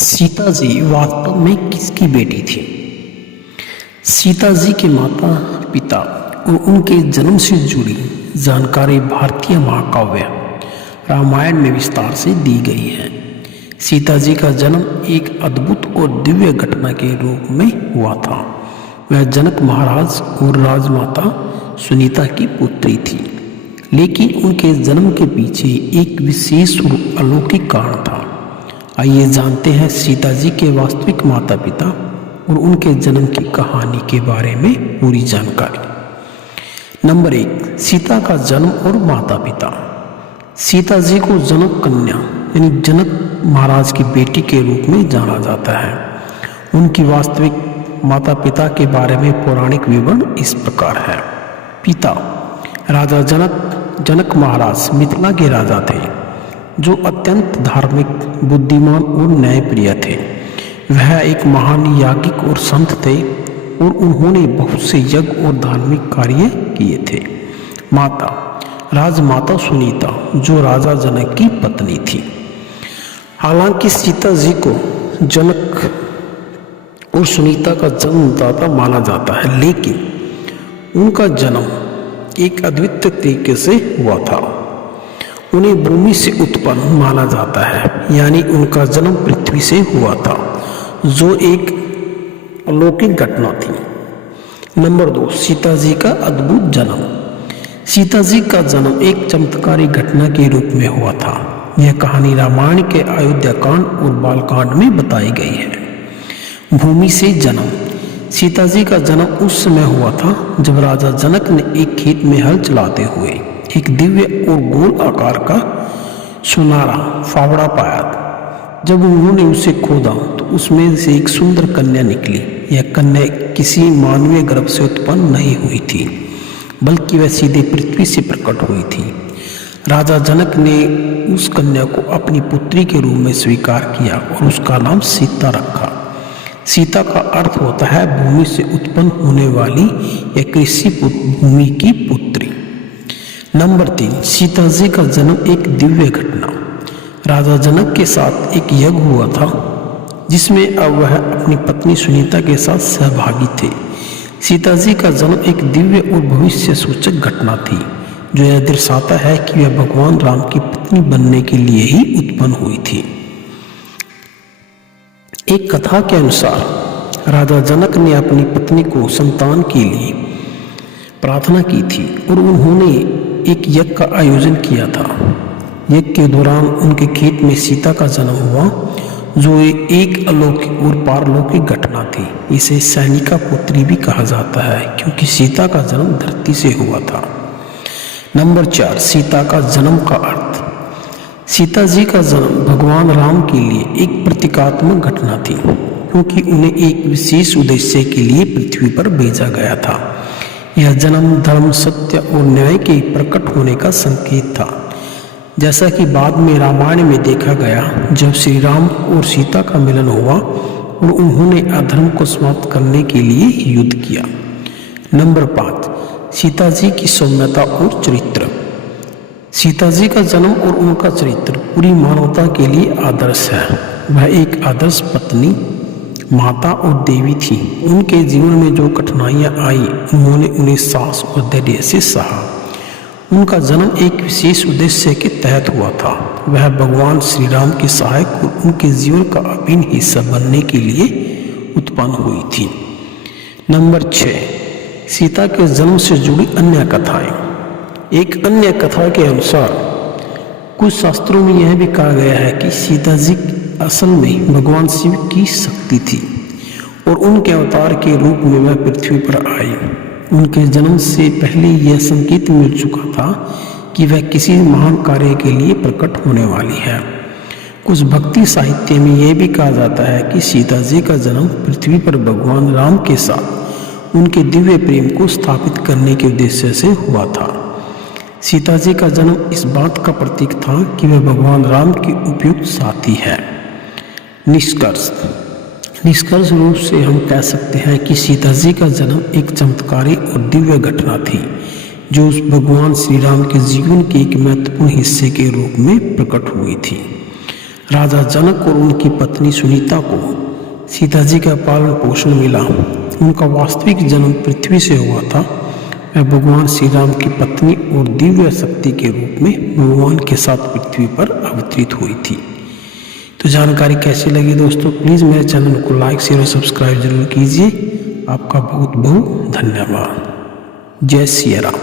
सीता जी वास्तव में किसकी बेटी थी? सीता जी के माता पिता और उनके जन्म से जुड़ी जानकारी भारतीय महाकाव्य रामायण में विस्तार से दी गई है। सीता जी का जन्म एक अद्भुत और दिव्य घटना के रूप में हुआ था। वह जनक महाराज और राजमाता सुनीता की पुत्री थी, लेकिन उनके जन्म के पीछे एक विशेष और अलौकिक कारण था। आइए जानते हैं सीता जी के वास्तविक माता पिता और उनके जन्म की कहानी के बारे में पूरी जानकारी। नंबर 1, सीता का जन्म और माता पिता। सीता जी को जनक कन्या यानी जनक महाराज की बेटी के रूप में जाना जाता है। उनकी वास्तविक माता पिता के बारे में पौराणिक विवरण इस प्रकार है। पिता राजा जनक महाराज मिथिला के राजा थे, जो अत्यंत धार्मिक, बुद्धिमान और न्यायप्रिय थे। वह एक महान याज्ञिक और संत थे और उन्होंने बहुत से यज्ञ और धार्मिक कार्य किए थे। माता राजमाता सुनीता, जो राजा जनक की पत्नी थी। हालांकि सीता जी को जनक और सुनीता का जन्मदाता माना जाता है, लेकिन उनका जन्म एक अद्वितीय तरीके से हुआ था। उन्हें भूमि से उत्पन्न माना जाता है, यानी उनका जन्म पृथ्वी से हुआ था, जो एक अलौकिक घटना थी। नंबर 2, सीता जी का अद्भुत जन्म। सीता जी का जन्म एक चमत्कारी घटना के रूप में हुआ था। यह कहानी रामायण के अयोध्या कांड और बालकांड में बताई गई है। भूमि से जन्म। सीता जी का जन्म उस समय हुआ था जब राजा जनक ने एक खेत में हल चलाते हुए एक दिव्य और गोल आकार का सुनहरा फावड़ा पाया। जब उन्होंने उसे खोदा तो उसमें से एक सुंदर कन्या निकली। यह कन्या किसी मानवीय गर्भ से उत्पन्न नहीं हुई थी, बल्कि वह सीधे पृथ्वी से प्रकट हुई थी। राजा जनक ने उस कन्या को अपनी पुत्री के रूप में स्वीकार किया और उसका नाम सीता रखा। सीता का अर्थ होता है भूमि से उत्पन्न होने वाली या कृषि भूमि की पुत्री। नंबर 3, सीता जी का जन्म एक दिव्य घटना। राजा जनक के साथ एक यज्ञ हुआ था, जिसमें अब वह अपनी पत्नी सुनीता के साथ सहभागी थे। सीता जी का जन्म एक दिव्य और भविष्य सूचक घटना थी, जो यह दर्शाता है कि वह भगवान राम की पत्नी बनने के लिए ही उत्पन्न हुई थी। एक कथा के अनुसार राजा जनक ने अपनी पत्नी को संतान के लिए प्रार्थना की थी और उन्होंने एक यज्ञ का आयोजन किया था। यज्ञ के दौरान उनके खेत में सीता का जन्म हुआ, जो एक अलौकिक और पारलौकिक घटना थी। इसे सैनिका पुत्री भी कहा जाता है, क्योंकि सीता का जन्म धरती से हुआ था। नंबर 4, सीता का जन्म का अर्थ। सीता जी का जन्म भगवान राम के लिए एक प्रतीकात्मक घटना थी, क्योंकि उन्हें एक विशेष उद्देश्य के लिए पृथ्वी पर भेजा गया था। यह जन्म धर्म, सत्य और न्याय के प्रकट होने का संकेत था। जैसा कि बाद में रामायण में देखा गया, जब श्री राम और सीता का मिलन हुआ और उन्होंने अधर्म को समाप्त करने के लिए युद्ध किया। नंबर 5, सीता जी की सौम्यता और चरित्र। सीता जी का जन्म और उनका चरित्र पूरी मानवता के लिए आदर्श है। वह एक आदर्श पत्नी, माता और देवी थी। उनके जीवन में जो कठिनाइयाँ आई, उन्होंने उन्हें साहस और धैर्य से सहा। उनका जन्म एक विशेष उद्देश्य के तहत हुआ था। वह भगवान श्री राम के सहायक और उनके जीवन का अभिन्न हिस्सा बनने के लिए उत्पन्न हुई थी। नंबर 6, सीता के जन्म से जुड़ी अन्य कथाएं। एक अन्य कथा के अनुसार कुछ शास्त्रों में यह भी कहा गया है कि सीता जी असल में भगवान शिव की शक्ति थी और उनके अवतार के रूप में वह पृथ्वी पर आई। उनके जन्म से पहले यह संकेत मिल चुका था कि वह किसी महान कार्य के लिए प्रकट होने वाली है। कुछ भक्ति साहित्य में यह भी कहा जाता है कि सीता जी का जन्म पृथ्वी पर भगवान राम के साथ उनके दिव्य प्रेम को स्थापित करने के उद्देश्य से हुआ था। सीता जी का जन्म इस बात का प्रतीक था कि वह भगवान राम की उपयुक्त साथी है। निष्कर्ष रूप से हम कह सकते हैं कि सीता जी का जन्म एक चमत्कारी और दिव्य घटना थी, जो उस भगवान श्री राम के जीवन के एक महत्वपूर्ण हिस्से के रूप में प्रकट हुई थी। राजा जनक और उनकी पत्नी सुनीता को सीता जी का पालन पोषण मिला। उनका वास्तविक जन्म पृथ्वी से हुआ था। वह भगवान श्री राम की पत्नी और दिव्य शक्ति के रूप में भगवान के साथ पृथ्वी पर अवतरित हुई थी। तो जानकारी कैसी लगी दोस्तों, प्लीज़ मेरे चैनल को लाइक शेयर और सब्सक्राइब जरूर कीजिए। आपका बहुत बहुत धन्यवाद। जय सिया राम।